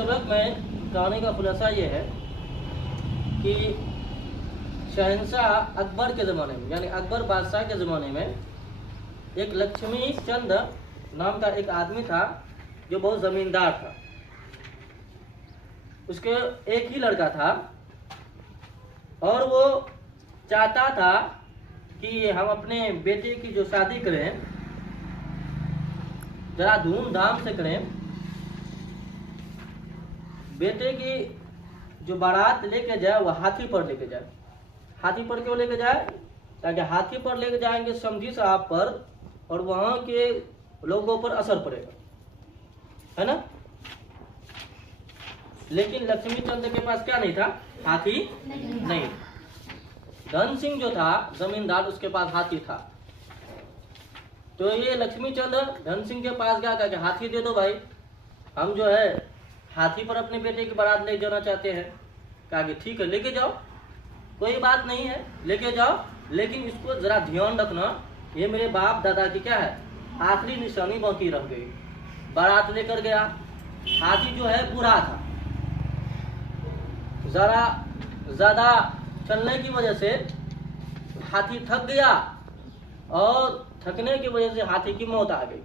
सबक में कहानी का खुलासा ये है कि शहंशाह अकबर के ज़माने में, यानी अकबर बादशाह के ज़माने में एक लक्ष्मी चंद नाम का एक आदमी था जो बहुत ज़मींदार था। उसके एक ही लड़का था और वो चाहता था कि हम अपने बेटे की जो शादी करें जरा धूमधाम से करें। बेटे की जो बारात लेके जाए वो हाथी पर लेके जाए। हाथी पर क्यों लेके जाए? ताकि हाथी पर लेके जाएंगे समझी साहब पर और वहां के लोगों पर असर पड़ेगा, है ना। लेकिन लक्ष्मी चंद के पास क्या नहीं था? हाथी नहीं। धन सिंह जो था जमींदार, उसके पास हाथी था। तो ये लक्ष्मी चंद धन सिंह के पास गया, कहा कि हाथी दे दो भाई, हम जो है हाथी पर अपने बेटे की बारात ले जाना चाहते हैं। कहा कि ठीक है, लेके जाओ, कोई बात नहीं है, लेके जाओ, लेकिन इसको जरा ध्यान रखना, ये मेरे बाप दादा की क्या है, आखिरी निशानी बाकी रह गई। बारात लेकर गया, हाथी जो है बूढ़ा था, जरा ज्यादा चलने की वजह से हाथी थक गया और थकने की वजह से हाथी की मौत आ गई।